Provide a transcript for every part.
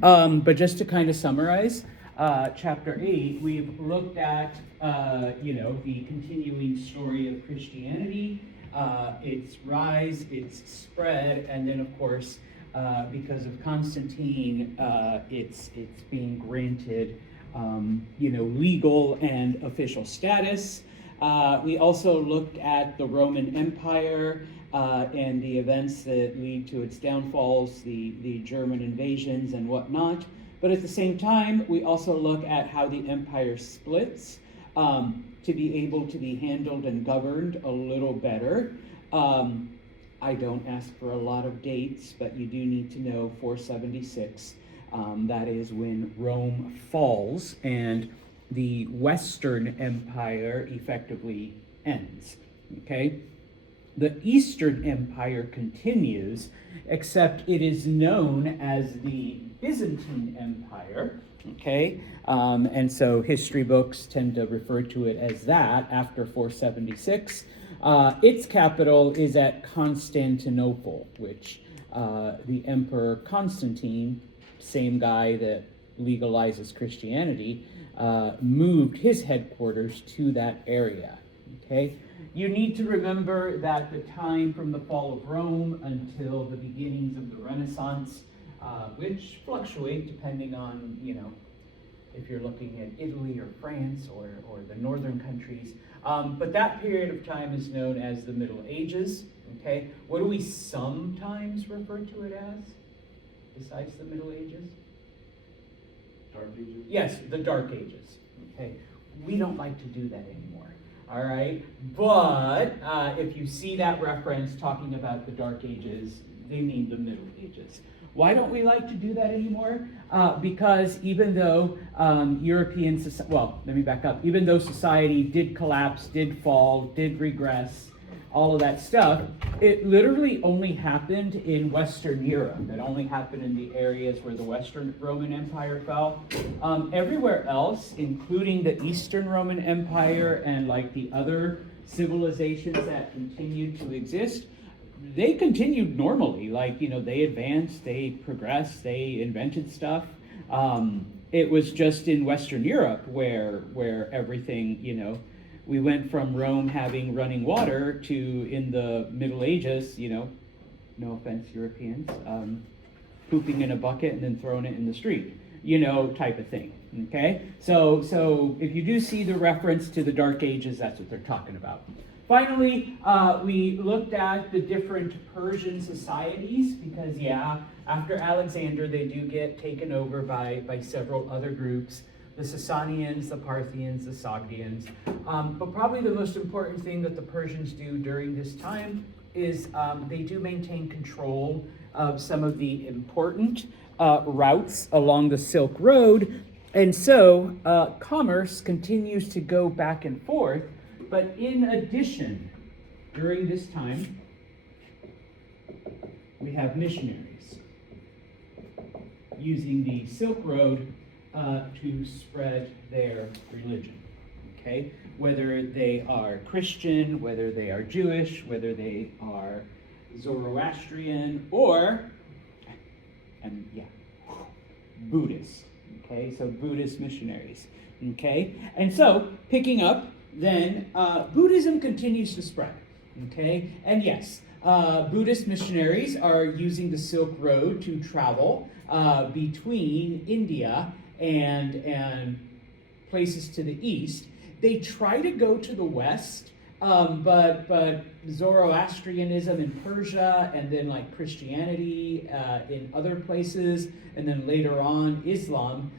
But just to kind of summarize, chapter 8, we've looked at, the continuing story of Christianity, its rise, its spread, and then, of course, because of Constantine, it's being granted, legal and official status. We also looked at the Roman Empire and the events that lead to its downfalls, the German invasions and whatnot. But at the same time, we also look at how the empire splits to be able to be handled and governed a little better. I don't ask for a lot of dates, but you do need to know 476. That is when Rome falls and the Western Empire effectively ends. Okay? The Eastern Empire continues, except it is known as the Byzantine Empire. Okay? And so history books tend to refer to it as that after 476. Its capital is at Constantinople, which the Emperor Constantine, same guy that legalizes Christianity, moved his headquarters to that area. Okay? You need to remember that the time from the fall of Rome until the beginnings of the Renaissance, which fluctuate depending on, if you're looking at Italy or France or the northern countries. But that period of time is known as the Middle Ages. Okay? What do we sometimes refer to it as, besides the Middle Ages? Dark Ages? Yes, the Dark Ages. Okay? We don't like to do that anymore. All right? But if you see that reference talking about the Dark Ages, they mean the Middle Ages. Why don't we like to do that anymore? Because even though let me back up. Even though society did collapse, did fall, did regress, all of that stuff, it literally only happened in Western Europe. It only happened in the areas where the Western Roman Empire fell. Everywhere else, including the Eastern Roman Empire and like the other civilizations that continued to exist, they continued normally. Like, they advanced, they progressed, they invented stuff. It was just in Western Europe where everything, we went from Rome having running water to, in the Middle Ages, no offense, Europeans, pooping in a bucket and then throwing it in the street, type of thing. Okay? So if you do see the reference to the Dark Ages, that's what they're talking about. Finally, we looked at the different Persian societies because, after Alexander, they do get taken over by several other groups. The Sasanians, the Parthians, the Sogdians. But probably the most important thing that the Persians do during this time is they do maintain control of some of the important routes along the Silk Road. And so commerce continues to go back and forth. But in addition, during this time, we have missionaries using the Silk Road to spread their religion. Okay? Whether they are Christian, whether they are Jewish, whether they are Zoroastrian, or, Buddhist. Okay? So Buddhist missionaries. Okay? And so, picking up, then Buddhism continues to spread. Okay? And yes, Buddhist missionaries are using the Silk Road to travel between India and places to the east. They try to go to the west, but Zoroastrianism in Persia, and then like Christianity in other places, and then later on Islam,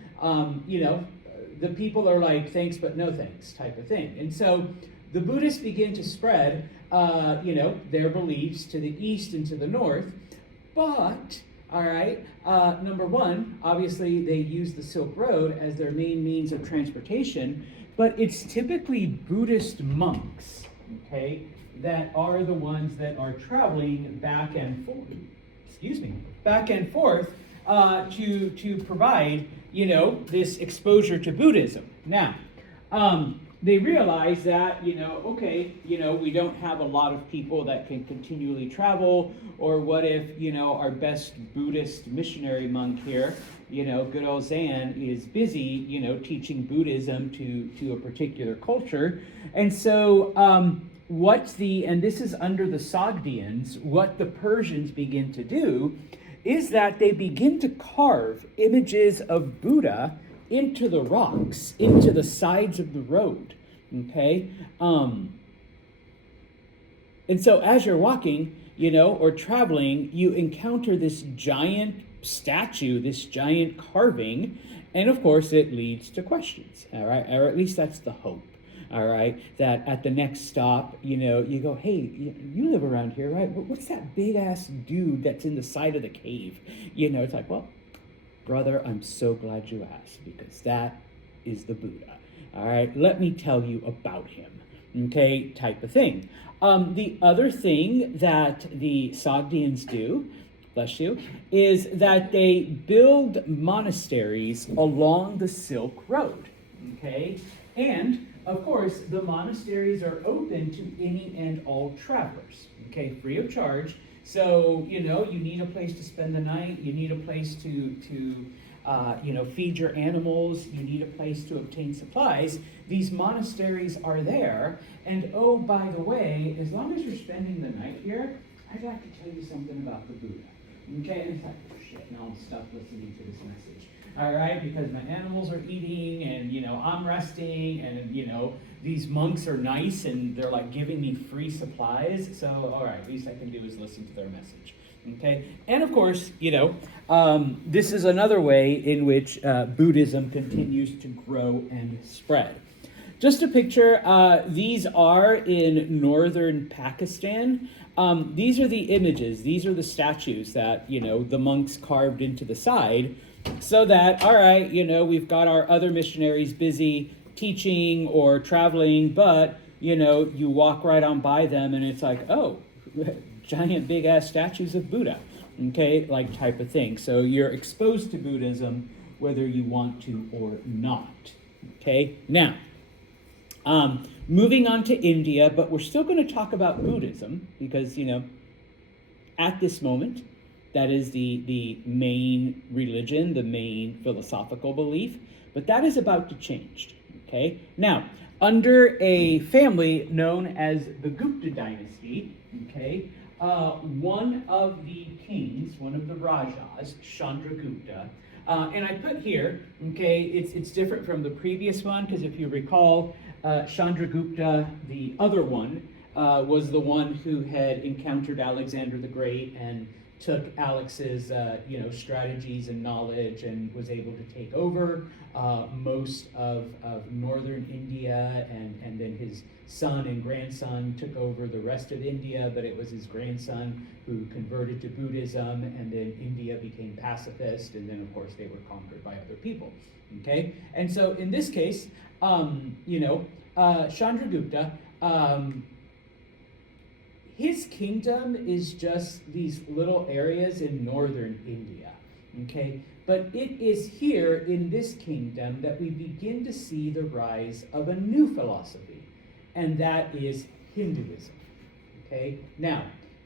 the people are like, thanks but no thanks type of thing. And so the Buddhists begin to spread, their beliefs to the east and to the north. But, all right, number one, obviously they use the Silk Road as their main means of transportation, but it's typically Buddhist monks, okay, that are the ones that are traveling back and forth to provide, this exposure to Buddhism. Now, they realize that, we don't have a lot of people that can continually travel, or what if, our best Buddhist missionary monk here, good old Zan is busy, teaching Buddhism to a particular culture. And so and this is under the Sogdians, what the Persians begin to do is that they begin to carve images of Buddha into the rocks, into the sides of the road, okay? And so as you're walking, or traveling, you encounter this giant statue, this giant carving, and of course it leads to questions, all right? Or at least that's the hope, all right? That at the next stop, you go, hey, you live around here, right? What's that big-ass dude that's in the side of the cave? It's like, well, brother, I'm so glad you asked, because that is the Buddha, all right? Let me tell you about him, okay, type of thing. The other thing that the Sogdians do, bless you, is that they build monasteries along the Silk Road, okay? And, of course, the monasteries are open to any and all travelers, okay, free of charge. So, you need a place to spend the night, you need a place to feed your animals, you need a place to obtain supplies. These monasteries are there, and oh, by the way, as long as you're spending the night here, I'd like to tell you something about the Buddha. Okay, and it's like, oh shit, now I'm stuck listening to this message. All right, because my animals are eating, and I'm resting, and these monks are nice, and they're like giving me free supplies. So, all right, least I can do is listen to their message. Okay, and of course, this is another way in which Buddhism continues to grow and spread. Just a picture, these are in northern Pakistan. These are the images, these are the statues that, the monks carved into the side, so that, all right, we've got our other missionaries busy teaching or traveling, but, you walk right on by them and it's like, oh, giant big ass statues of Buddha, okay, like type of thing. So you're exposed to Buddhism whether you want to or not, okay? Now, moving on to India, but we're still going to talk about Buddhism because, at this moment, that is the main religion, the main philosophical belief, but that is about to change, okay? Now, under a family known as the Gupta dynasty, okay, one of the kings, one of the Rajas, Chandragupta, and I put here, okay, it's different from the previous one, because if you recall, Chandragupta, the other one, was the one who had encountered Alexander the Great and took Alex's, strategies and knowledge and was able to take over most of northern India, and then his son and grandson took over the rest of India, but it was his grandson who converted to Buddhism, and then India became pacifist, and then of course they were conquered by other people, okay? And so in this case, Chandragupta, his kingdom is just these little areas in northern India, okay? But it is here in this kingdom that we begin to see the rise of a new philosophy, and that is Hinduism, okay? Now,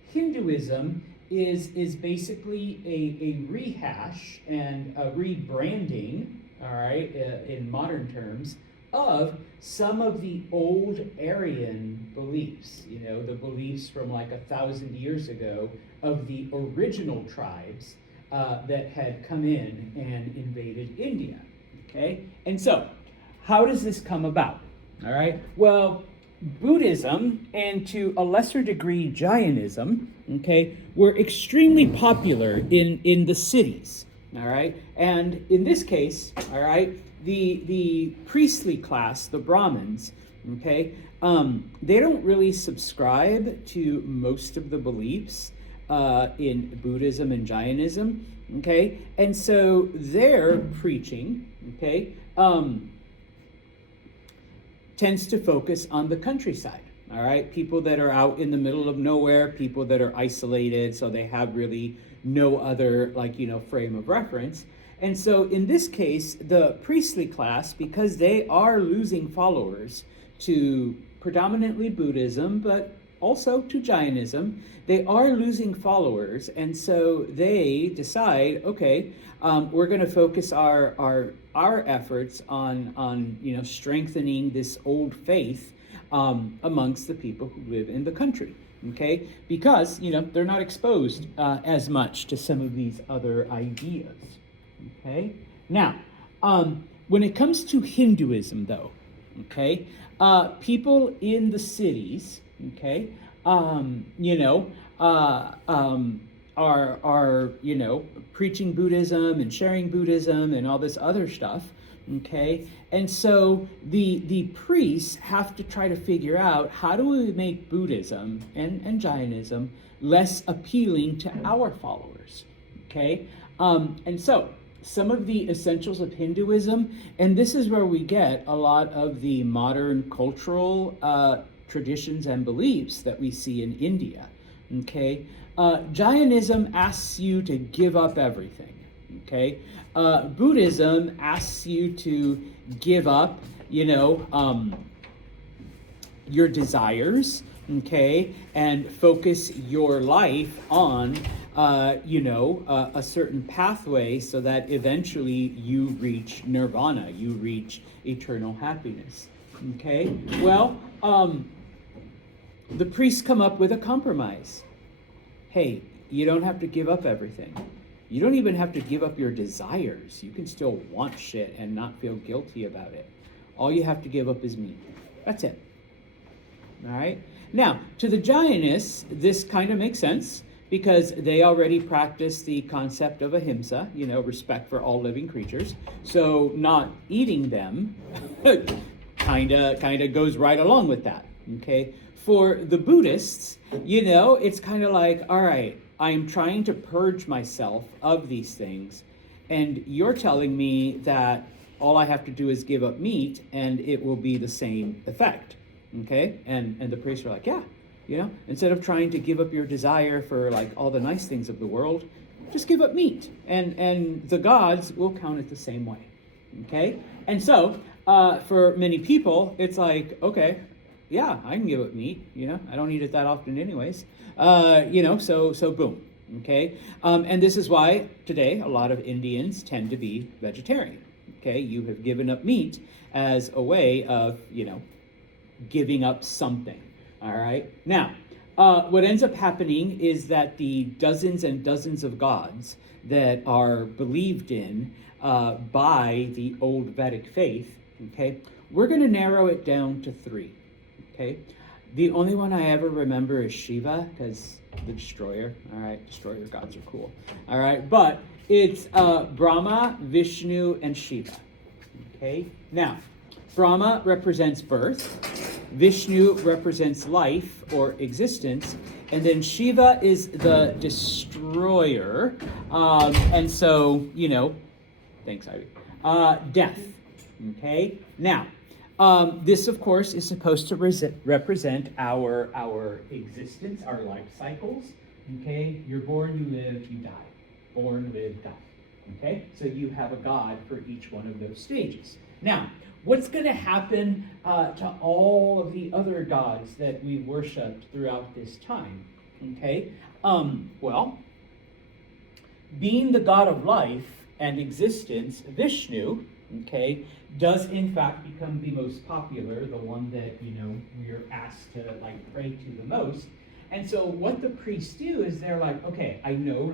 Hinduism is basically a rehash and a rebranding, all right, in modern terms, of some of the old Aryan beliefs, the beliefs from like 1,000 years ago of the original tribes that had come in and invaded India, okay? And so, how does this come about, all right? Well, Buddhism, and to a lesser degree Jainism, okay, were extremely popular in the cities, all right? And in this case, all right, the priestly class, the Brahmins, okay, they don't really subscribe to most of the beliefs in Buddhism and Jainism, okay? And so their preaching, okay, tends to focus on the countryside, all right? People that are out in the middle of nowhere, people that are isolated, so they have really no other, frame of reference. And so in this case, the priestly class, because they are losing followers to predominantly Buddhism, but also to Jainism, they are losing followers. And so they decide, okay, we're going to focus our efforts on strengthening this old faith amongst the people who live in the country. Okay, because they're not exposed as much to some of these other ideas. Okay, now when it comes to Hinduism, though, okay, people in the cities, okay, are preaching Buddhism and sharing Buddhism and all this other stuff. Okay, and so the priests have to try to figure out, how do we make Buddhism and Jainism less appealing to our followers? Okay, and so some of the essentials of Hinduism, and this is where we get a lot of the modern cultural traditions and beliefs that we see in India. Okay, Jainism asks you to give up everything. Okay, Buddhism asks you to give up, your desires, okay, and focus your life on, a certain pathway, so that eventually you reach nirvana, you reach eternal happiness. Okay, well, the priests come up with a compromise. Hey, you don't have to give up everything. You don't even have to give up your desires. You can still want shit and not feel guilty about it. All you have to give up is meat. That's it. All right? Now, to the Jainists, this kind of makes sense, because they already practice the concept of ahimsa, respect for all living creatures. So not eating them kind of goes right along with that. Okay? For the Buddhists, it's kind of like, all right, I'm trying to purge myself of these things, and you're telling me that all I have to do is give up meat and it will be the same effect. Okay? And the priests are like, yeah, instead of trying to give up your desire for like all the nice things of the world, just give up meat, and the gods will count it the same way. Okay? And so for many people, it's like, okay, yeah, I can give up meat. I don't eat it that often anyways. So boom. Okay? And this is why today a lot of Indians tend to be vegetarian. Okay? You have given up meat as a way of, giving up something. All right? Now, what ends up happening is that the dozens and dozens of gods that are believed in by the old Vedic faith, okay, we're going to narrow it down to 3. Okay, the only one I ever remember is Shiva, because the destroyer. All right, destroyer gods are cool. All right, but it's Brahma, Vishnu, and Shiva. Okay, now Brahma represents birth, Vishnu represents life or existence, and then Shiva is the destroyer. And so, thanks, Ivy. Death. Okay, now. This, of course, is supposed to represent our existence, our life cycles. Okay, you're born, you live, you die. Born, live, die. Okay, so you have a god for each one of those stages. Now, what's going to happen to all of the other gods that we worshipped throughout this time? Okay, well, being the god of life and existence, Vishnu, okay, does in fact become the most popular, the one that, we're asked to pray to the most. And so what the priests do is they're like, okay, I know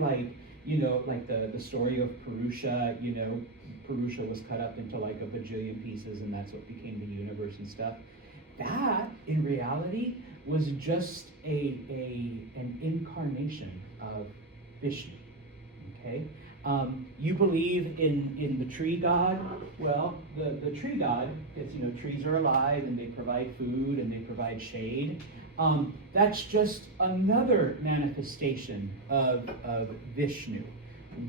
the story of Purusha, Purusha was cut up into a bajillion pieces, and that's what became the universe and stuff. That, in reality, was just an incarnation of Vishnu, okay? You believe in the tree god. Well, the tree god, because trees are alive and they provide food and they provide shade. That's just another manifestation of Vishnu.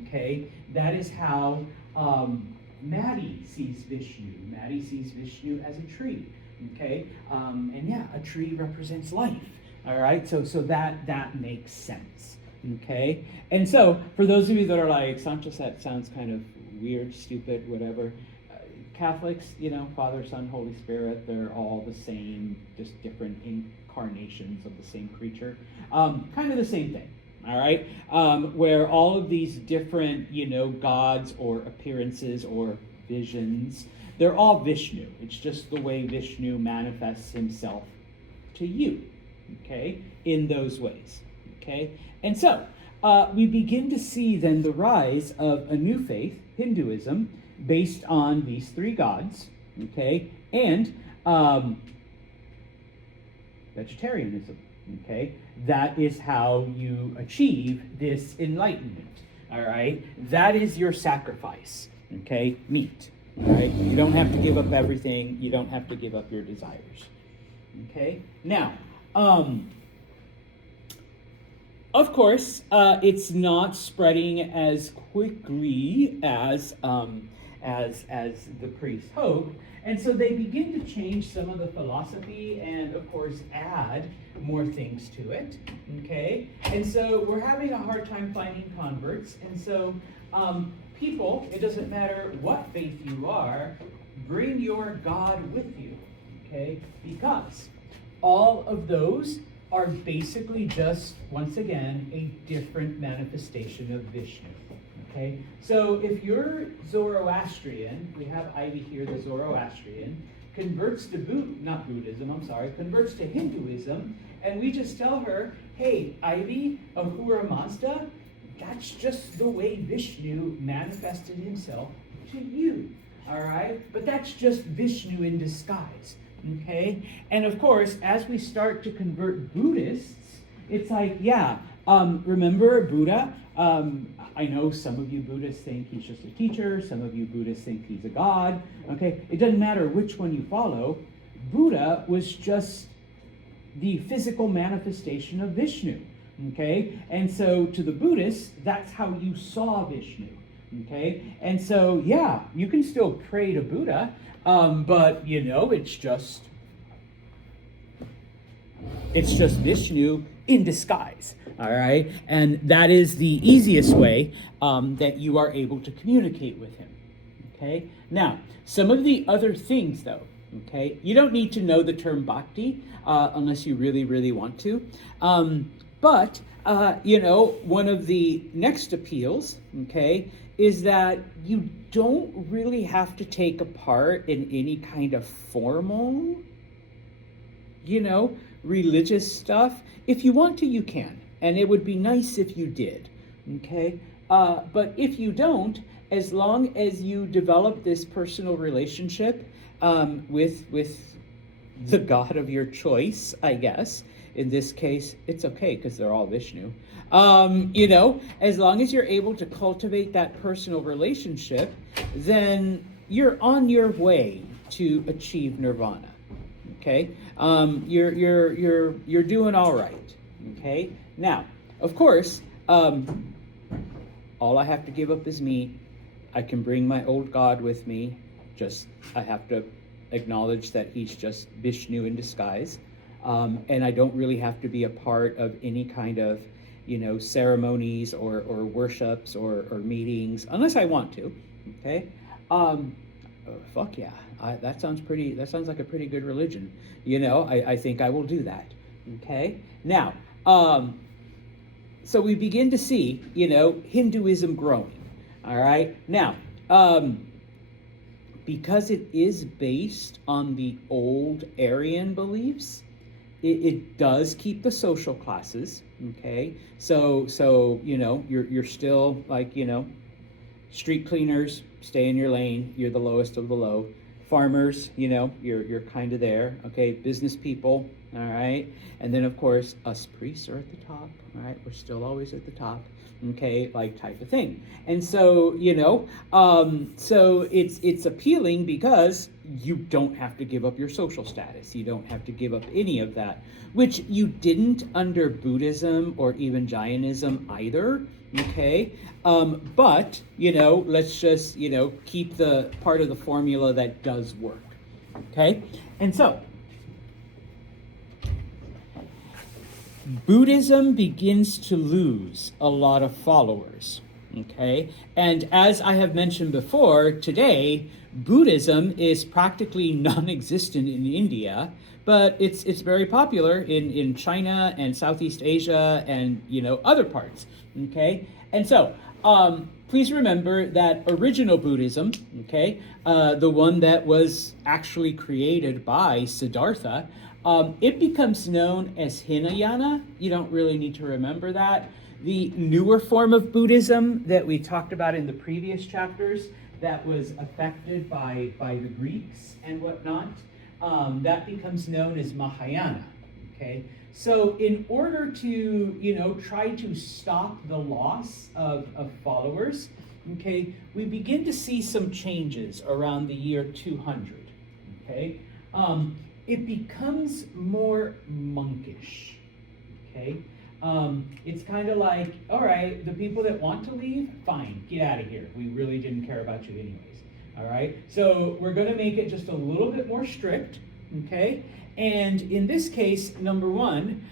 Okay, that is how Maddie sees Vishnu. Maddie sees Vishnu as a tree. Okay, and yeah, a tree represents life. All right, so that makes sense. Okay, and so for those of you that are like, Sanchez, that sounds kind of weird, stupid, whatever. Catholics, Father, Son, Holy Spirit, they're all the same, just different incarnations of the same creature. Kind of the same thing. all right, where all of these different, gods or appearances or visions, they're all Vishnu. It's just the way Vishnu manifests himself to you, okay, in those ways, okay? And so we begin to see then the rise of a new faith, Hinduism, based on these three gods, okay, and vegetarianism, okay? That is how you achieve this enlightenment, all right? That is your sacrifice, okay? Meat, all right? You don't have to give up everything. You don't have to give up your desires, okay? Now, of course, it's not spreading as quickly as the priests hoped, and so they begin to change some of the philosophy and, of course, add more things to it, okay? And so we're having a hard time finding converts, and so people, it doesn't matter what faith you are, bring your God with you, okay? Because all of those are basically just, once again, a different manifestation of Vishnu. Okay, so if you're Zoroastrian, we have Ivy here, the Zoroastrian, converts to converts to Hinduism, and we just tell her, hey, Ivy, Ahura Mazda, that's just the way Vishnu manifested himself to you, all right? But that's just Vishnu in disguise, okay? And of course, as we start to convert Buddhists, it's like, remember Buddha? I know some of you Buddhists think he's just a teacher. Some of you Buddhists think he's a god. Okay, it doesn't matter which one you follow. Buddha was just the physical manifestation of Vishnu. Okay, and so to the Buddhists, that's how you saw Vishnu. Okay, and so you can still pray to Buddha, but it's just Vishnu in disguise. All right, and that is the easiest way that you are able to communicate with him. Okay, now some of the other things, though. Okay, you don't need to know the term bhakti unless you really, really want to. But one of the next appeals, okay, is that you don't really have to take a part in any kind of formal, religious stuff. If you want to, you can. And it would be nice if you did, okay? But if you don't, as long as you develop this personal relationship with the God of your choice, I guess, in this case, it's okay because they're all Vishnu. As long as you're able to cultivate that personal relationship, then you're on your way to achieve nirvana, okay? You're doing all right, okay? Now, of course, all I have to give up is meat. I can bring my old God with me. I have to acknowledge that he's just Vishnu in disguise. And I don't really have to be a part of any kind of, ceremonies or worships or meetings, unless I want to, okay? Fuck yeah, that sounds like a pretty good religion. I think I will do that, okay? Now, so we begin to see, Hinduism growing, all right? Now, because it is based on the old Aryan beliefs, it does keep the social classes, okay? So you're still like, street cleaners, stay in your lane, you're the lowest of the low. Farmers, you're kind of there, okay? Business people, all right? And then, of course, us priests are at the top, all right? We're still always at the top, okay? Like type of thing. And so, so it's appealing because you don't have to give up your social status. You don't have to give up any of that, which you didn't under Buddhism or even Jainism either, okay? But, let's just, keep the part of the formula that does work, okay? And so, Buddhism begins to lose a lot of followers, Okay, and as I have mentioned before, today Buddhism is practically non-existent in India, but it's very popular in China and Southeast Asia and other parts. Okay, and so please remember that original Buddhism, okay, the one that was actually created by Siddhartha, it becomes known as Hinayana. You don't really need to remember that. The newer form of Buddhism that we talked about in the previous chapters that was affected by the Greeks and whatnot, that becomes known as Mahayana. Okay, so in order to try to stop the loss of followers, okay, we begin to see some changes around the year 200. Okay, it becomes more monkish. Okay. It's kind of like, all right, the people that want to leave, fine, get out of here. We really didn't care about you anyways. All right, so we're going to make it just a little bit more strict, okay? And in this case, number one,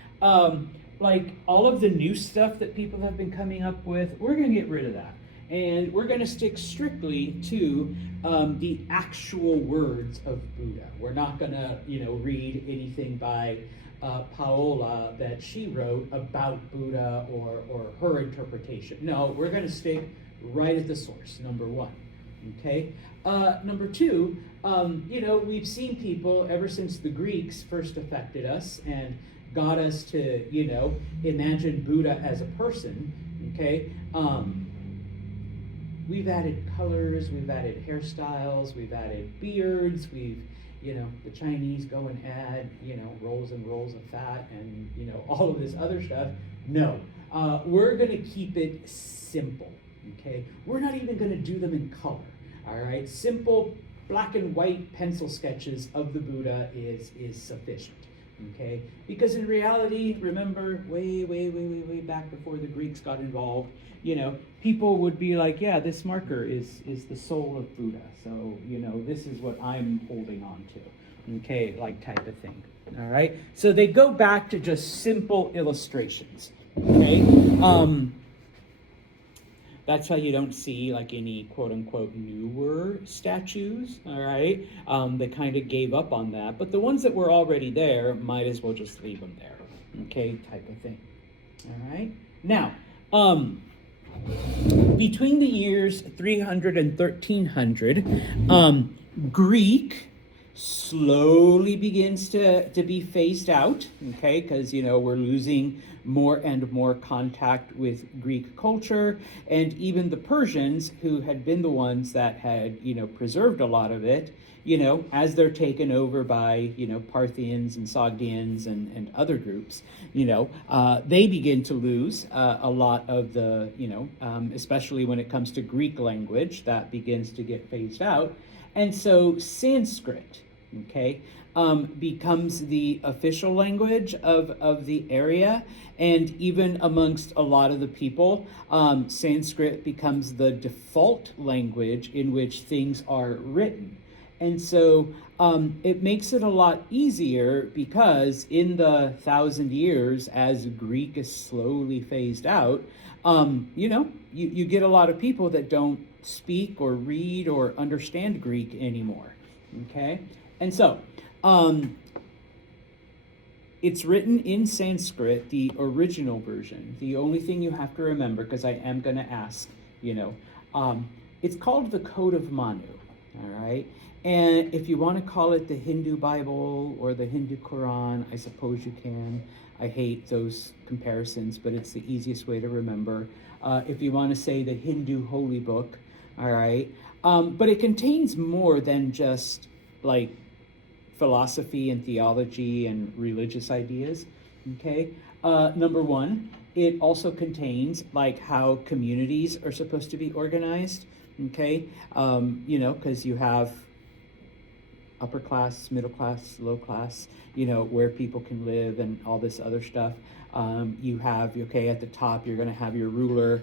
like all of the new stuff that people have been coming up with, we're going to get rid of that. And we're going to stick strictly to the actual words of Buddha. We're not going to, read anything by Paola that she wrote about Buddha or her interpretation. No, we're going to stick right at the source, number one. Okay? Number two, we've seen people ever since the Greeks first affected us and got us to, imagine Buddha as a person. Okay? We've added colors, we've added hairstyles, we've added beards, the Chinese go and add, rolls and rolls of fat and, all of this other stuff. No, we're going to keep it simple, okay? We're not even going to do them in color, all right? Simple black and white pencil sketches of the Buddha is sufficient, okay? Because in reality, remember, way back before the Greeks got involved, people would be like, yeah, this marker is the soul of Buddha. So, this is what I'm holding on to. Okay, like type of thing. All right. So they go back to just simple illustrations. Okay. That's why you don't see like any quote unquote newer statues. All right. They kind of gave up on that. But the ones that were already there, might as well just leave them there. Okay, type of thing. All right. Now, between the years 300 and 1300, Greek slowly begins to be phased out, okay, because, we're losing more and more contact with Greek culture, and even the Persians, who had been the ones that had, preserved a lot of it, as they're taken over by, Parthians and Sogdians and other groups, they begin to lose a lot of the, especially when it comes to Greek language, that begins to get phased out. And so Sanskrit, okay, becomes the official language of the area. And even amongst a lot of the people, Sanskrit becomes the default language in which things are written. And so it makes it a lot easier because in the 1,000 years, as Greek is slowly phased out, you get a lot of people that don't speak or read or understand Greek anymore. Okay? And so it's written in Sanskrit, the original version. The only thing you have to remember, because I am going to ask, it's called the Code of Manu. All right? And if you want to call it the Hindu Bible or the Hindu Quran, I suppose you can. I hate those comparisons, but it's the easiest way to remember. If you want to say the Hindu Holy Book, all right? But it contains more than just like philosophy and theology and religious ideas, okay? Number one, it also contains like how communities are supposed to be organized, okay? Because you have upper class, middle class, low class, where people can live and all this other stuff. You have, at the top, you're going to have your ruler.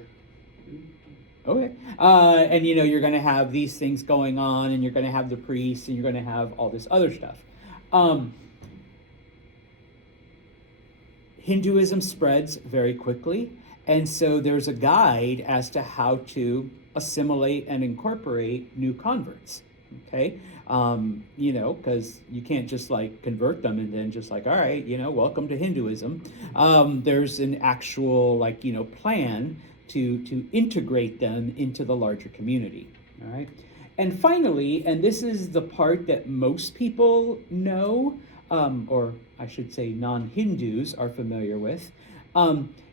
Okay. And, you're going to have these things going on, and you're going to have the priests, and you're going to have all this other stuff. Hinduism spreads very quickly, And so there's a guide as to how to assimilate and incorporate new converts. Okay, because you can't just like convert them and then just like, all right, welcome to Hinduism. There's an actual plan to integrate them into the larger community. All right, and finally, and this is the part that most people know, or I should say, non-Hindus are familiar with.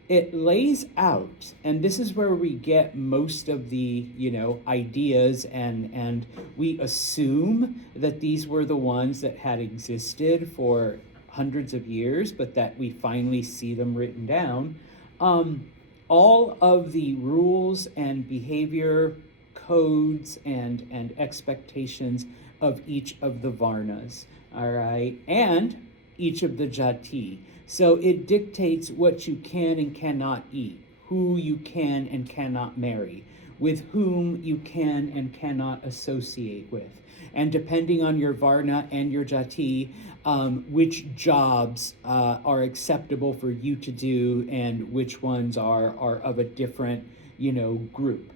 It lays out, and this is where we get most of the ideas, and we assume that these were the ones that had existed for hundreds of years, but that we finally see them written down. All of the rules and behavior codes and expectations of each of the varnas, all right, and each of the jati. So it dictates what you can and cannot eat, who you can and cannot marry, with whom you can and cannot associate with. And depending on your varna and your jati, which jobs are acceptable for you to do and which ones are of a different, group.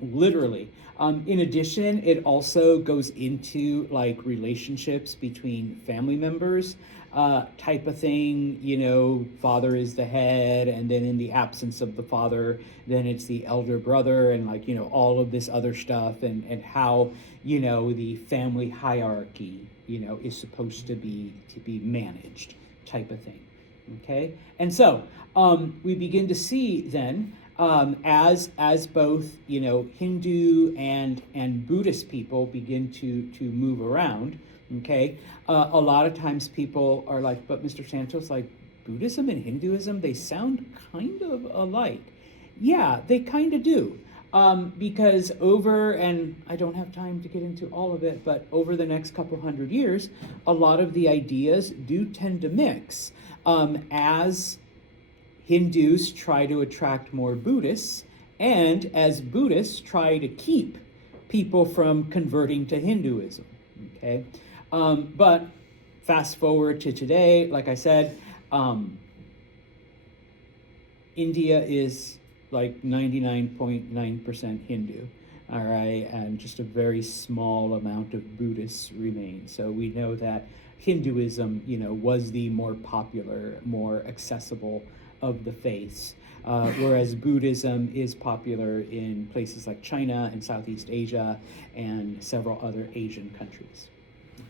Literally. In addition, it also goes into like relationships between family members, type of thing. Father is the head, and then in the absence of the father, then it's the elder brother, and all of this other stuff, and how the family hierarchy is supposed to be managed, type of thing. Okay, and so we begin to see then. As both Hindu and Buddhist people begin to move around, okay, a lot of times people are like, but Mr. Santos, like Buddhism and Hinduism, they sound kind of alike. Yeah, they kind of do. Because and I don't have time to get into all of it, but over the next couple hundred years, a lot of the ideas do tend to mix as Hindus try to attract more Buddhists, and as Buddhists try to keep people from converting to Hinduism. Okay, but fast forward to today, like I said, India is like 99.9% Hindu. All right, and just a very small amount of Buddhists remain. So we know that Hinduism, was the more popular, more accessible of the faiths, whereas Buddhism is popular in places like China and Southeast Asia and several other Asian countries.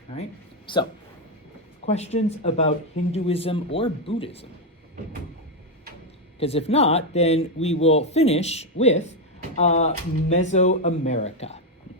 All right, so questions about Hinduism or Buddhism? Because if not, then we will finish with Mesoamerica.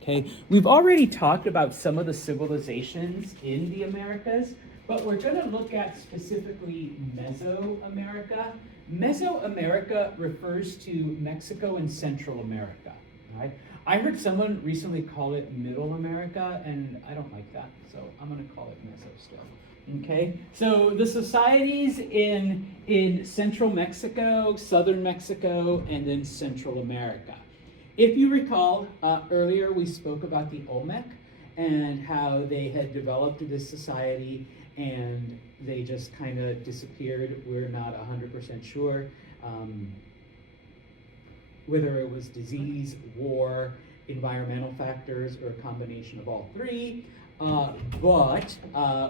Okay, we've already talked about some of the civilizations in the Americas, but we're going to look at specifically Mesoamerica. Mesoamerica refers to Mexico and Central America. Right? I heard someone recently call it Middle America, and I don't like that, so I'm going to call it Meso still. Okay, so the societies in Central Mexico, Southern Mexico, and then Central America. If you recall, earlier we spoke about the Olmec and how they had developed this society and they just kind of disappeared. We're not 100% sure whether it was disease, war, environmental factors, or a combination of all three. But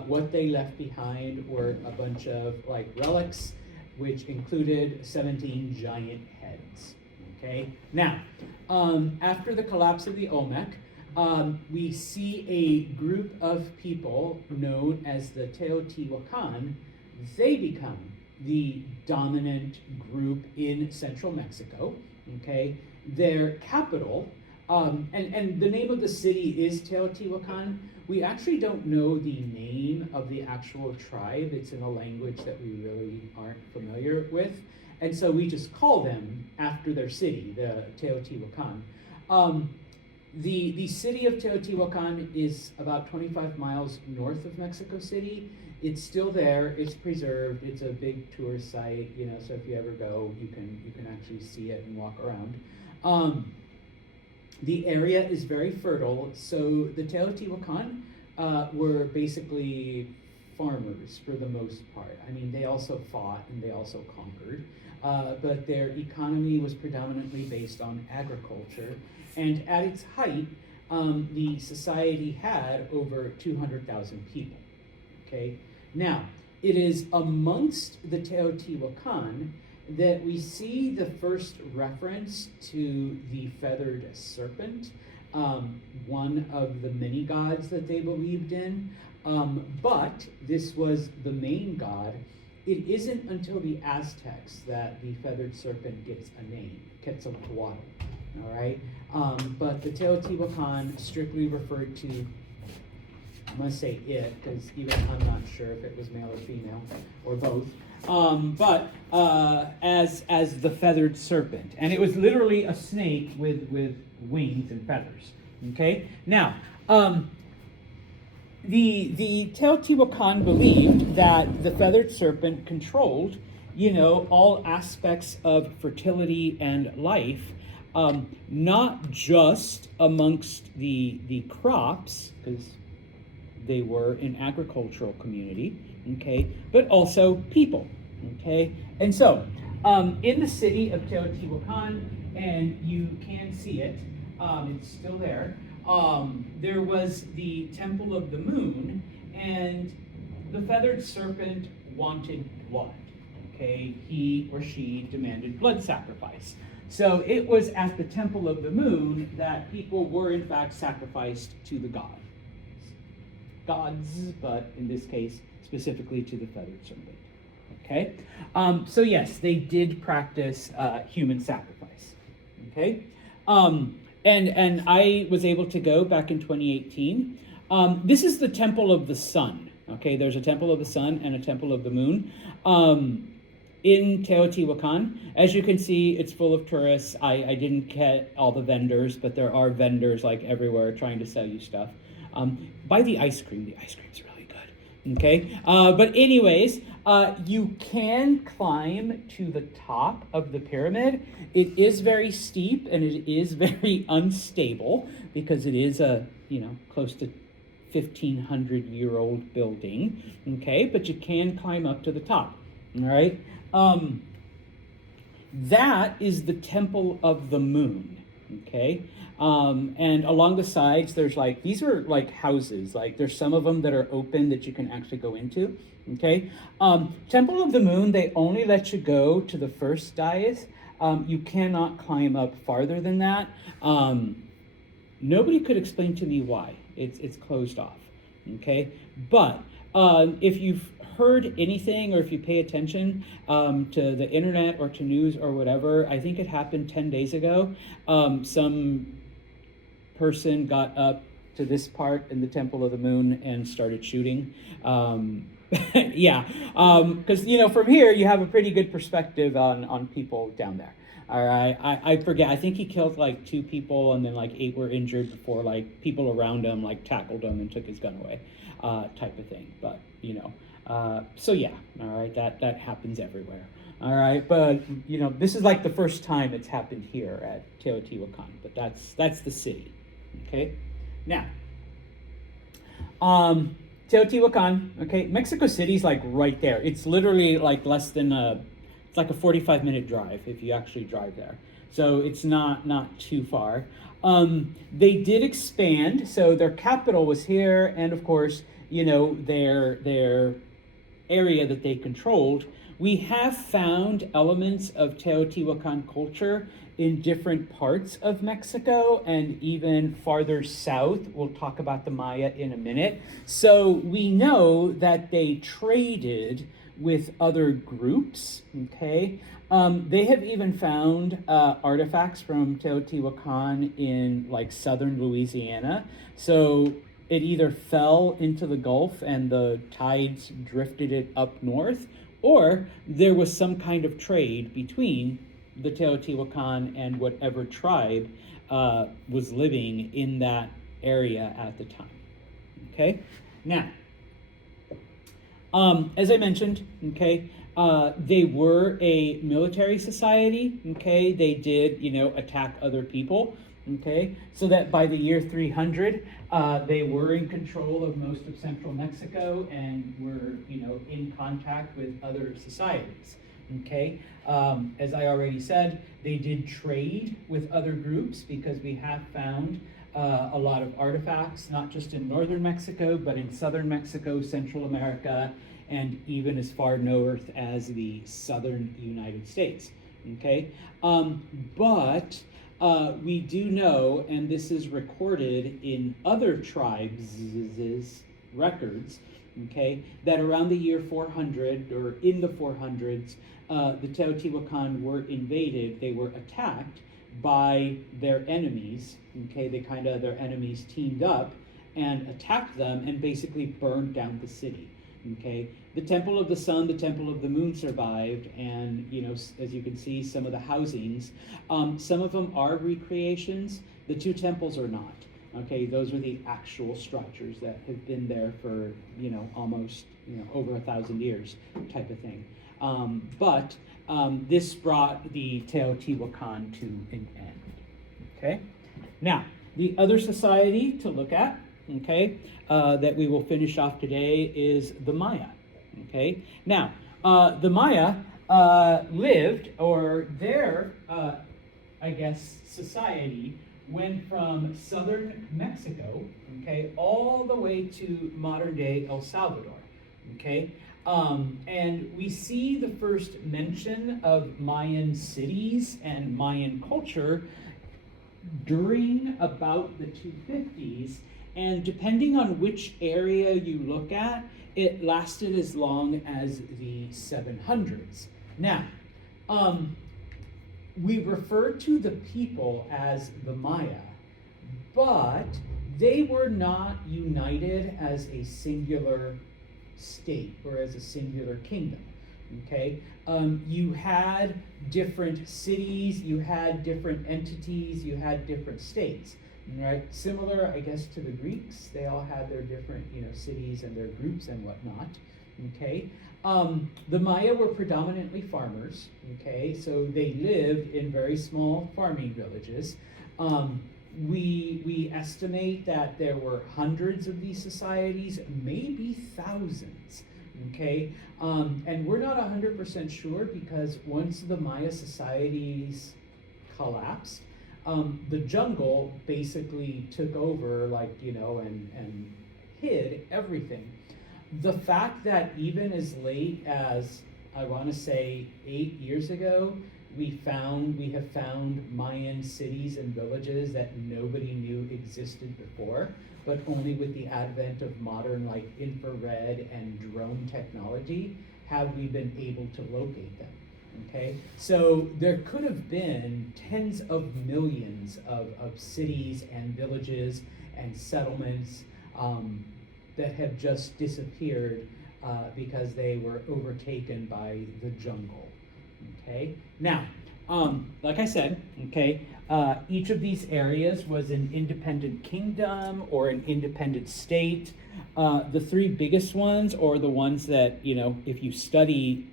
what they left behind were a bunch of relics, which included 17 giant heads. Okay. Now, after the collapse of the Olmec, we see a group of people known as the Teotihuacan. They become the dominant group in central Mexico. Okay. Their capital, and the name of the city is Teotihuacan. We actually don't know the name of the actual tribe. It's in a language that we really aren't familiar with. And so we just call them after their city, the Teotihuacan. The city of Teotihuacan is about 25 miles north of Mexico City. It's still there, it's preserved, it's a big tourist site, so if you ever go, you can actually see it and walk around. The area is very fertile, so the Teotihuacan were basically farmers for the most part. I mean, they also fought and they also conquered, but their economy was predominantly based on agriculture. And at its height, the society had over 200,000 people. Okay, now it is amongst the Teotihuacan that we see the first reference to the feathered serpent, one of the many gods that they believed in. But this was the main god. It isn't until the Aztecs that the feathered serpent gets a name, Quetzalcoatl. All right, but the Teotihuacan strictly referred to, I'm going to say it, because even I'm not sure if it was male or female, or both, but as the feathered serpent. And it was literally a snake with wings and feathers. Okay? Now, the Teotihuacan believed that the feathered serpent controlled, all aspects of fertility and life, not just amongst the crops, because they were an agricultural community, okay, but also people, okay? And so, in the city of Teotihuacan, and you can see it, it's still there, there was the Temple of the Moon, and the feathered serpent wanted blood, okay? He or she demanded blood sacrifice. So it was at the Temple of the Moon that people were in fact sacrificed to the gods, but in this case, specifically to the feathered serpent. Okay? So yes, they did practice human sacrifice. Okay? And I was able to go back in 2018. This is the Temple of the Sun. Okay? There's a Temple of the Sun and a Temple of the Moon. In Teotihuacan. As you can see, it's full of tourists. I didn't get all the vendors, but there are vendors like everywhere trying to sell you stuff. Buy the ice cream. The ice cream's really good. Okay? But anyways, you can climb to the top of the pyramid. It is very steep and it is very unstable because it is a, close to 1,500-year-old building. Okay? But you can climb up to the top. All right? That is the Temple of the Moon, okay? And along the sides, there's these are like houses. There's some of them that are open that you can actually go into, okay? Temple of the Moon, they only let you go to the first dais. You cannot climb up farther than that. Nobody could explain to me why. It's closed off, okay? But if you've heard anything or if you pay attention to the internet or to news or whatever, I think it happened 10 days ago. Some person got up to this part in the Temple of the Moon and started shooting. Yeah, because from here you have a pretty good perspective on people down there. All right, I forget. I think he killed 2 people and then 8 were injured before people around him tackled him and took his gun away, type of thing. But so yeah, all right, that happens everywhere. All right, but this is the first time it's happened here at Teotihuacan, but that's the city. Okay, now Teotihuacan. Okay, Mexico City's right there. It's literally less than it's a 45-minute drive if you actually drive there. So it's not too far. They did expand, so their capital was here, and of course, their area that they controlled. We have found elements of Teotihuacan culture in different parts of Mexico and even farther south. We'll talk about the Maya in a minute. So we know that they traded with other groups, okay? They have even found artifacts from Teotihuacan in southern Louisiana. So it either fell into the Gulf and the tides drifted it up north, or there was some kind of trade between the Teotihuacan and whatever tribe was living in that area at the time. Okay? Now, as I mentioned, okay, they were a military society, okay? They did, attack other people. Okay, so that by the year 300, they were in control of most of central Mexico and were, in contact with other societies. Okay, as I already said, they did trade with other groups because we have found a lot of artifacts, not just in northern Mexico, but in southern Mexico, Central America, and even as far north as the southern United States. Okay, but we do know, and this is recorded in other tribes' records, okay, that around the year 400 or in the 400s, the Teotihuacan were invaded. They were attacked by their enemies. Okay, their enemies teamed up and attacked them and basically burned down the city. Okay, the Temple of the Sun, the Temple of the Moon survived, and as you can see, some of the housings, some of them are recreations. The two temples are not. Okay, those are the actual structures that have been there for almost over 1,000 years, type of thing. But this brought the Teotihuacan to an end. Okay, now the other society to look at, okay, that we will finish off today is the Maya. Okay, now the Maya lived, or their, society went from southern Mexico, okay, all the way to modern day El Salvador. Okay, and we see the first mention of Mayan cities and Mayan culture during about the 250s. And depending on which area you look at, it lasted as long as the 700s. Now, we refer to the people as the Maya, but they were not united as a singular state or as a singular kingdom. Okay, you had different cities, you had different entities, you had different states. Right, similar, I guess, to the Greeks. They all had their different, cities and their groups and whatnot. Okay, the Maya were predominantly farmers. Okay, so they lived in very small farming villages. We estimate that there were hundreds of these societies, maybe thousands. Okay, and we're not 100% sure because once the Maya societies collapsed, the jungle basically took over, and hid everything. The fact that even as late as, I want to say, 8 years ago, we have found Mayan cities and villages that nobody knew existed before, but only with the advent of modern, infrared and drone technology have we been able to locate them. Okay, so there could have been tens of millions of cities and villages and settlements that have just disappeared because they were overtaken by the jungle. Okay, now, like I said, okay, each of these areas was an independent kingdom or an independent state. The three biggest ones, or the ones that, if you study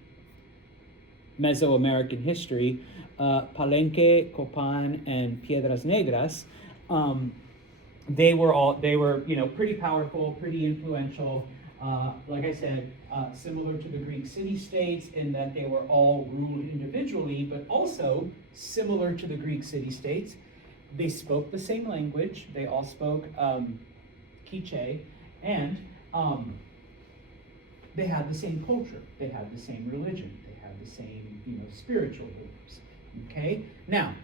Mesoamerican history, Palenque, Copan, and Piedras Negras, they were pretty powerful, pretty influential. Like I said, similar to the Greek city-states in that they were all ruled individually, but also similar to the Greek city-states. They spoke the same language. They all spoke Quiche, and they had the same culture. They had the same religion. They had the same, spiritual beliefs. Okay? Now,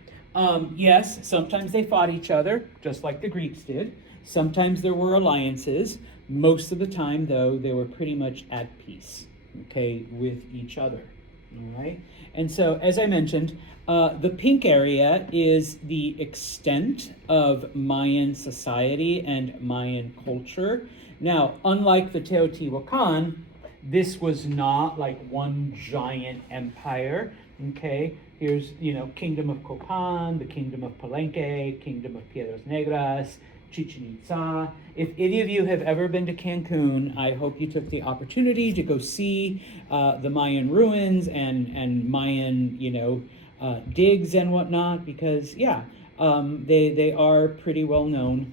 yes, sometimes they fought each other, just like the Greeks did. Sometimes there were alliances. Most of the time, though, they were pretty much at peace, okay, with each other. All right? And so, as I mentioned, the pink area is the extent of Mayan society and Mayan culture. Now, unlike the Teotihuacan, this was not like one giant empire, okay? Here's, Kingdom of Copan, the Kingdom of Palenque, Kingdom of Piedras Negras, Chichen Itza. If any of you have ever been to Cancun, I hope you took the opportunity to go see the Mayan ruins and Mayan, digs and whatnot, because, yeah, They are pretty well known.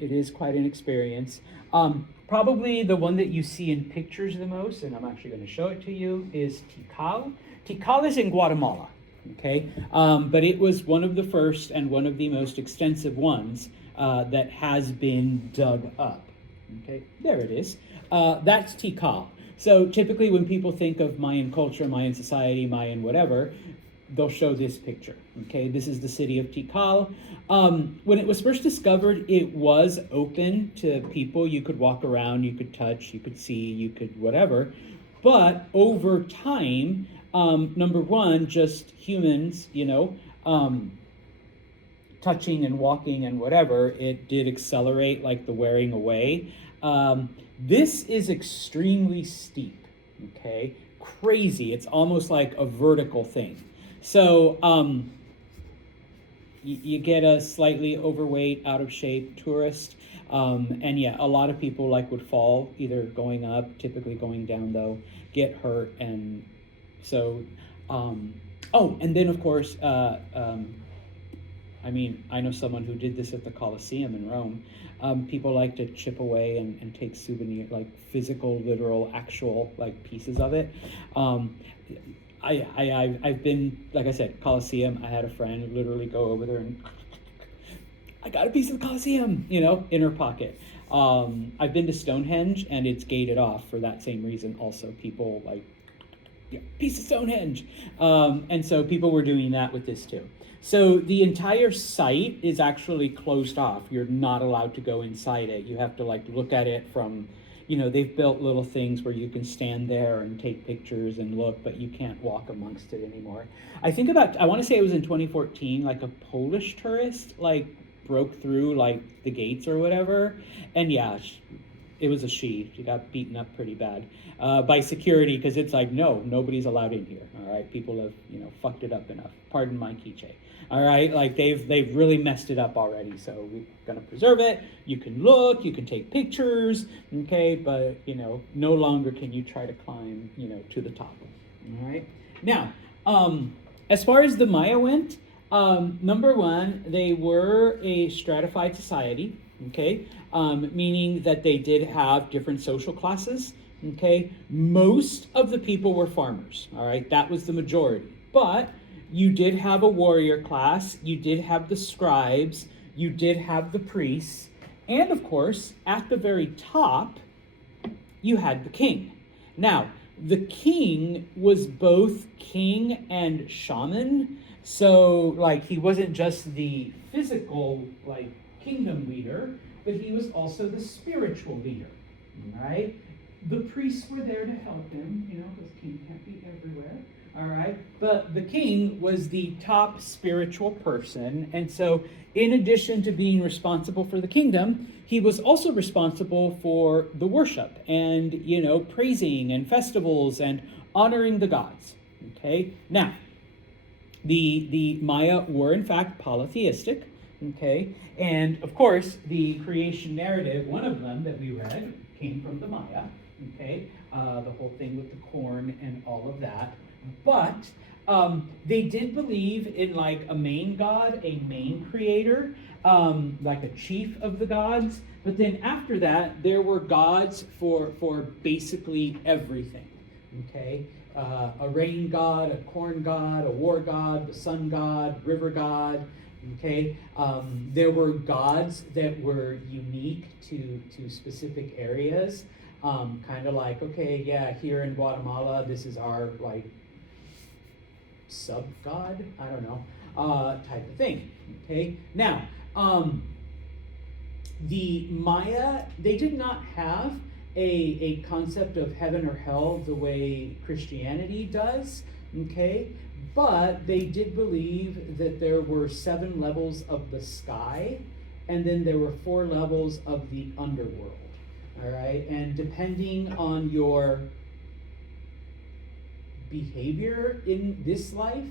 It is quite an experience. Probably the one that you see in pictures the most, and I'm actually going to show it to you, is Tikal. Tikal is in Guatemala, okay? But it was one of the first and one of the most extensive ones that has been dug up. Okay, there it is. That's Tikal. So typically when people think of Mayan culture, Mayan society, Mayan whatever, they'll show this picture. Okay, this is the city of Tikal. When it was first discovered, it was open to people. You could walk around, you could touch, you could see, you could whatever. But over time, number one, just humans, touching and walking and whatever, it did accelerate like the wearing away. This is extremely steep, okay? Crazy. It's almost like a vertical thing. So you get a slightly overweight, out of shape tourist. And yeah, a lot of people would fall either going up, typically going down though, get hurt. And so, and then of course, I know someone who did this at the Colosseum in Rome. People like to chip away and take souvenir, physical, literal, actual, pieces of it. I've been, like I said, Colosseum. I had a friend literally go over there and I got a piece of the Colosseum, in her pocket. I've been to Stonehenge and it's gated off for that same reason. Also, people piece of Stonehenge. And so people were doing that with this too. So the entire site is actually closed off. You're not allowed to go inside it. You have to look at it from, they've built little things where you can stand there and take pictures and look, but you can't walk amongst it anymore. I want to say it was in 2014, a Polish tourist, broke through the gates or whatever. And yeah, it was a she. She got beaten up pretty bad by security because it's no, nobody's allowed in here. All right, people have fucked it up enough. Pardon my quiche. All right, they've really messed it up already. So we're gonna preserve it. You can look, you can take pictures, okay, but no longer can you try to climb to the top. All right. Now, as far as the Maya went, number one, they were a stratified society. Okay, meaning that they did have different social classes. Okay, most of the people were farmers. All right, that was the majority. But you did have a warrior class. You did have the scribes. You did have the priests, and of course, at the very top, you had the king. Now, the king was both king and shaman. So, he wasn't just the physical, kingdom leader, but he was also the spiritual leader, all right? The priests were there to help him, because king can't be everywhere, all right? But the king was the top spiritual person, and so in addition to being responsible for the kingdom, he was also responsible for the worship and, praising and festivals and honoring the gods, okay? Now, the Maya were in fact polytheistic, okay? And of course, the creation narrative, one of them that we read, came from the Maya, okay? The whole thing with the corn and all of that. But they did believe in a main god, a main creator, a chief of the gods. But then after that, there were gods for basically everything, okay? A rain god, a corn god, a war god, the sun god, river god, okay? There were gods that were unique to specific areas, kind of okay, yeah, here in Guatemala, this is our, sub-god, I don't know, type of thing, okay? Now, the Maya, they did not have a concept of heaven or hell the way Christianity does, okay? But they did believe that there were 7 levels of the sky, and then there were 4 levels of the underworld, all right? And depending on your behavior in this life,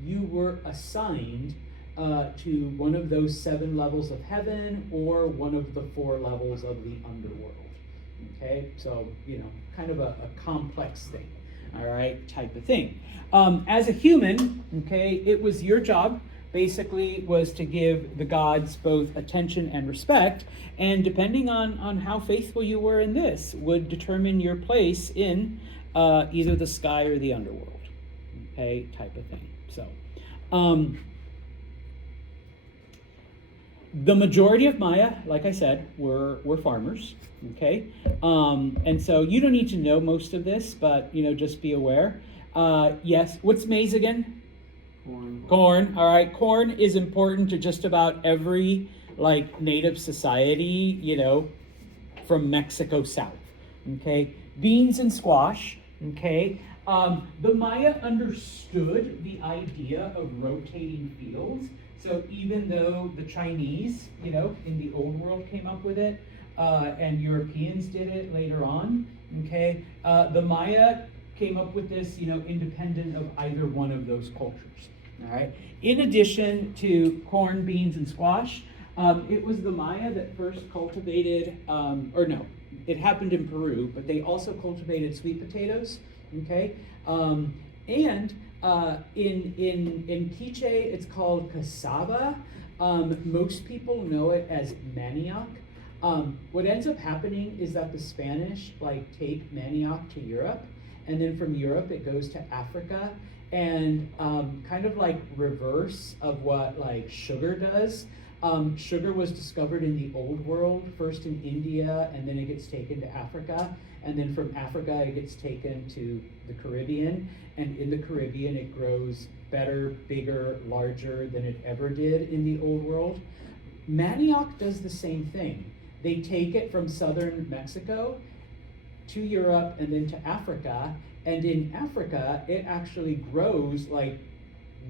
you were assigned to one of those 7 levels of heaven or one of the 4 levels of the underworld. Okay, so, kind of a complex thing, all right, type of thing. As a human, okay, it was your job basically was to give the gods both attention and respect, and depending on how faithful you were in this would determine your place in either the sky or the underworld, okay, type of thing. So the majority of Maya, like I said, were farmers, okay? And so you don't need to know most of this, but, just be aware. Yes, what's maize again? Corn, all right. Corn is important to just about every, native society, from Mexico south, okay? Beans and squash, okay? The Maya understood the idea of rotating fields. So even though the Chinese, in the old world came up with it, and Europeans did it later on, okay, the Maya came up with this, independent of either one of those cultures, all right? In addition to corn, beans, and squash, it was the Maya that first cultivated, it happened in Peru, but they also cultivated sweet potatoes, okay? And in Quiche, it's called cassava. Most people know it as manioc. What ends up happening is that the Spanish take manioc to Europe, and then from Europe it goes to Africa, and kind of reverse of what sugar does. Sugar was discovered in the old world, first in India, and then it gets taken to Africa. And then from Africa, it gets taken to the Caribbean. And in the Caribbean, it grows better, bigger, larger than it ever did in the old world. Manioc does the same thing. They take it from southern Mexico to Europe and then to Africa. And in Africa, it actually grows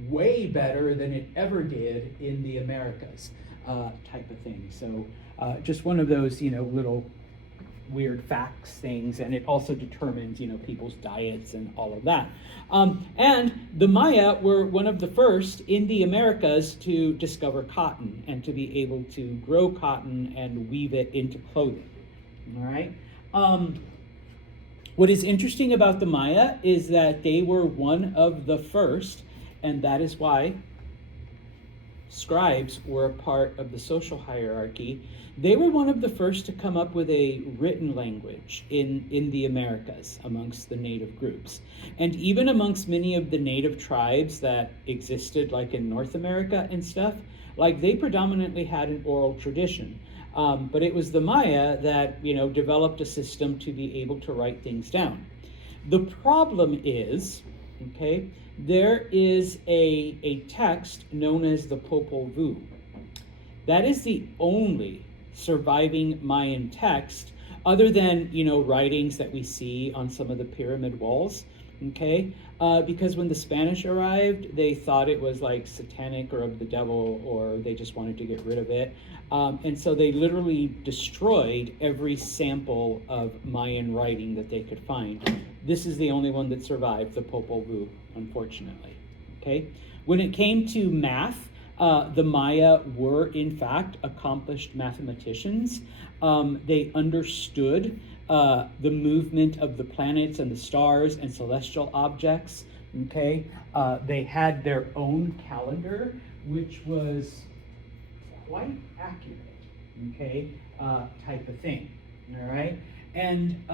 way better than it ever did in the Americas, type of thing. So just one of those, little weird facts things, and it also determines, people's diets and all of that. And the Maya were one of the first in the Americas to discover cotton and to be able to grow cotton and weave it into clothing, all right? What is interesting about the Maya is that they were one of the first, and that is why scribes were a part of the social hierarchy. They were one of the first to come up with a written language in the Americas amongst the native groups. And even amongst many of the native tribes that existed in North America and stuff, they predominantly had an oral tradition. But it was the Maya that, developed a system to be able to write things down. The problem is, okay, there is a text known as the Popol Vuh. That is the only surviving Mayan text, other than, writings that we see on some of the pyramid walls, okay? Because when the Spanish arrived, they thought it was satanic or of the devil, or they just wanted to get rid of it. And so they literally destroyed every sample of Mayan writing that they could find. This is the only one that survived, the Popol Vuh, unfortunately, okay? When it came to math, the Maya were, in fact, accomplished mathematicians. They understood the movement of the planets and the stars and celestial objects, okay? They had their own calendar, which was quite accurate, okay, type of thing, all right? And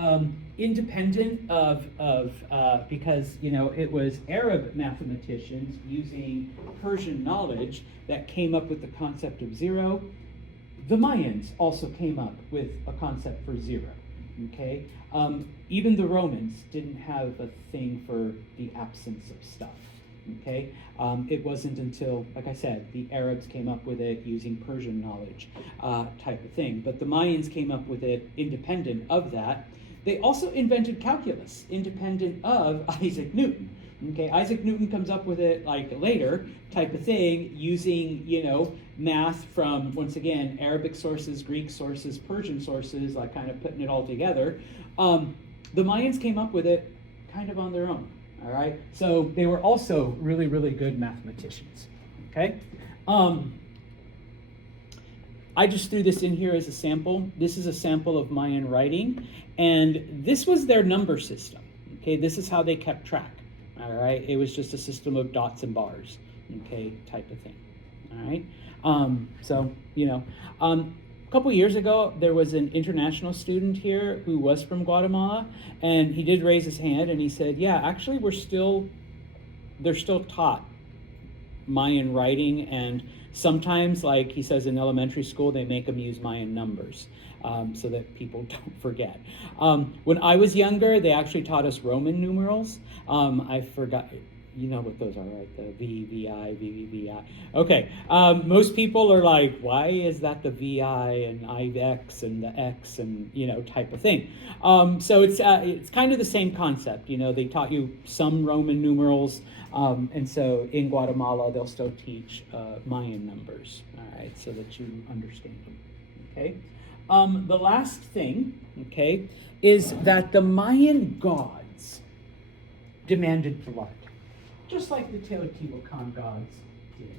independent of because, it was Arab mathematicians using Persian knowledge that came up with the concept of zero, the Mayans also came up with a concept for zero, okay? Even the Romans didn't have a thing for the absence of stuff, okay? It wasn't until, like I said, the Arabs came up with it using Persian knowledge, type of thing. But the Mayans came up with it independent of that. They also invented calculus, independent of Isaac Newton. Okay, Isaac Newton comes up with it later, type of thing, using, math from, once again, Arabic sources, Greek sources, Persian sources, kind of putting it all together. The Mayans came up with it kind of on their own. All right, so they were also really, really good mathematicians, okay? I just threw this in here as a sample. This is a sample of Mayan writing, and this was their number system, okay? This is how they kept track, all right? It was just a system of dots and bars, okay, type of thing. All right. So, a couple years ago, there was an international student here who was from Guatemala, and he did raise his hand, and he said, yeah, actually, they're still taught Mayan writing, and sometimes, like he says, in elementary school, they make them use Mayan numbers so that people don't forget. When I was younger, they actually taught us Roman numerals. I forgot. You know what those are, right? The V, VI, VVVI. Okay. Most people are like, why is that the VI and IX and the X and, type of thing. So it's kind of the same concept. They taught you some Roman numerals. And so in Guatemala, they'll still teach Mayan numbers, all right, so that you understand them, okay? The last thing, okay, is that the Mayan gods demanded blood. Just like the Teotihuacan gods did,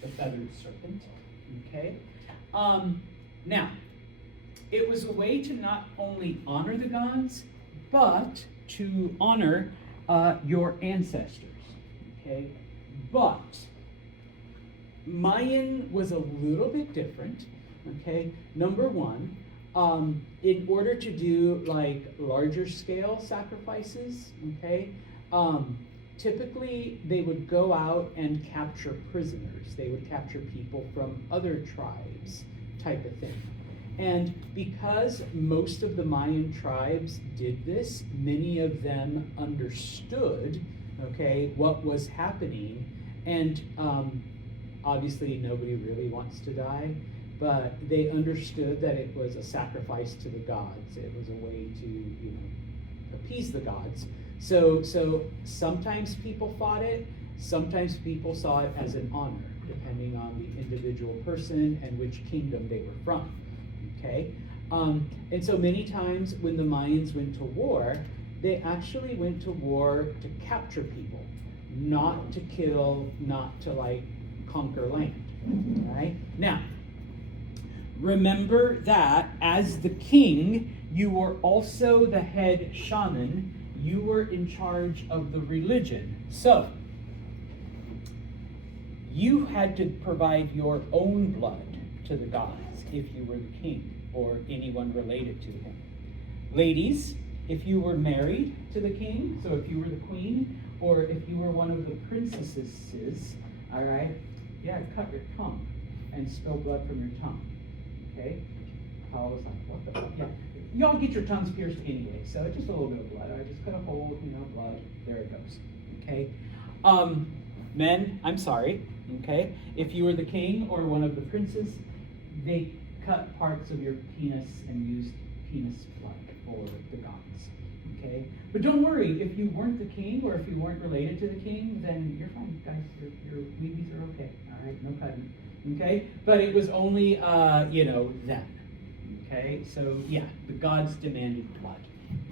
the feathered serpent, okay? Now, it was a way to not only honor the gods, but to honor your ancestors, okay? But Mayan was a little bit different, okay? Number one, in order to do like larger scale sacrifices, okay, typically, they would go out and capture prisoners. They would capture people from other tribes, type of thing. And because most of the Mayan tribes did this, many of them understood, okay, what was happening. And obviously, nobody really wants to die, but they understood that it was a sacrifice to the gods. It was a way to, appease the gods. So sometimes people fought it, sometimes people saw it as an honor, depending on the individual person and which kingdom they were from, okay? And so many times when the Mayans went to war, they actually went to war to capture people, not to kill, not to conquer land, all right? Now, remember that as the king, you were also the head shaman. You were in charge of the religion. So, you had to provide your own blood to the gods if you were the king or anyone related to him. Ladies, if you were married to the king, so if you were the queen, or if you were one of the princesses, all right, cut your tongue and spill blood from your tongue, okay? I was like, what the fuck? Yeah. Y'all get your tongues pierced anyway, so just a little bit of blood. I just cut a hole, blood. There it goes. Okay. Men, I'm sorry. Okay. If you were the king or one of the princes, they cut parts of your penis and used penis blood for the gods. Okay. But don't worry, if you weren't the king or if you weren't related to the king, then you're fine, guys. Your weebies are okay. All right. No cutting. Okay. But it was only, them. Okay, so yeah, the gods demanded blood,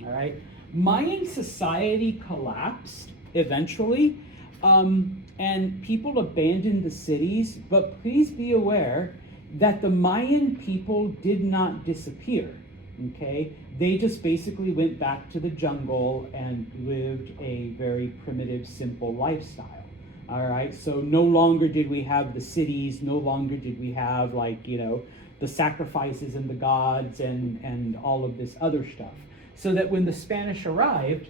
all right? Mayan society collapsed eventually, and people abandoned the cities, but please be aware that the Mayan people did not disappear, okay? They just basically went back to the jungle and lived a very primitive, simple lifestyle, all right? So no longer did we have the cities, no longer did we have the sacrifices and the gods and all of this other stuff. So that when the Spanish arrived,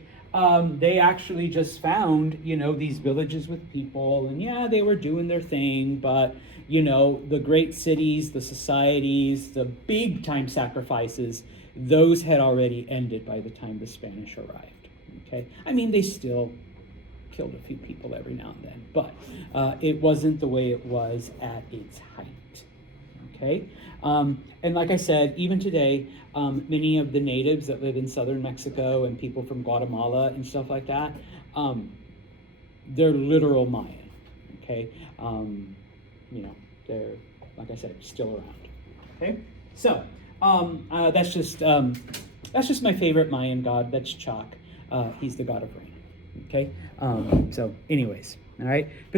they actually just found, these villages with people, and they were doing their thing, but, the great cities, the societies, the big time sacrifices, those had already ended by the time the Spanish arrived, okay? I mean, they still killed a few people every now and then, but it wasn't the way it was at its height, okay? And like I said, even today, many of the natives that live in southern Mexico and people from Guatemala and stuff like that, they're literal Mayan, okay? They're, like I said, still around, okay? So, that's just my favorite Mayan god. That's Chaac. He's the god of rain, okay? So anyways, all right?